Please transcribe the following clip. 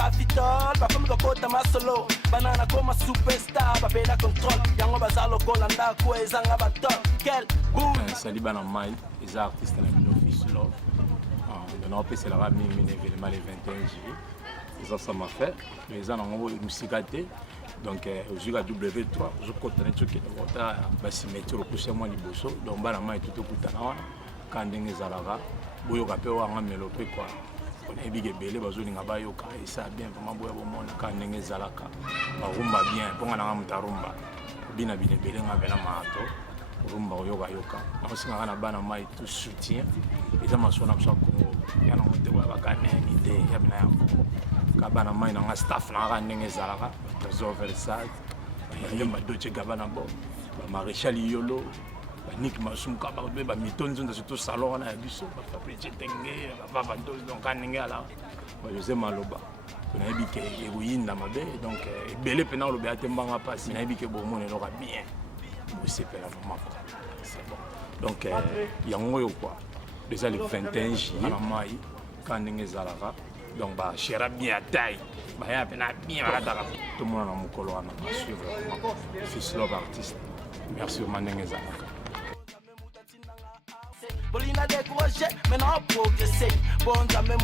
bafitol bafami kokota masolo banana koma superstar bapela control yango bazalo kolanda ko ezanga batop quel boom sali bana mai eza artiste na bino Fils Love on a opé la rami mine événement les 21 juillet ça m'a fait mais ça nango musikate donc aujourd'hui à W3 je continue tout qui bota basi mettre au coucher moi liboso donc bana mai tout kutana quand ndenge zalaka boyo ka pe wanga melope quoi on est big belé bazolinga bayoka et ça bien vraiment boya bomona quand ndenge zalaka barumba bien ponga na mutarumba bina bine belé nga vena mato rumba yoga yoka na singa na bana mai tout soutien et ça m'a sonné ça Congo ya na mote wa bakane ide ya bina ya ka bana mai na staff na ga ndenge zalaka zo Versailles ya madoche gabana bo maréchal Yolo Nick Masumka ba mitonzo nda surtout salon na biso ba Fabrice Tenge ba Vantos donc ndenge ala ba José Maloba on a bike egoyinda mabe donc belé pena lo ba tembanga passe na bike bo mone lo ka bien c'est pas vraiment c'est bon donc yango yo quoi déjà le 21 juillet na mai quand ndenge zalaka donc ba chera bien taille ba ya pena bien balataka tout le monde na mukolo wana ba suivre vraiment Fils Love artiste merci mandenge zalaka Bolina découragé, mais non progressé. Bon, jamais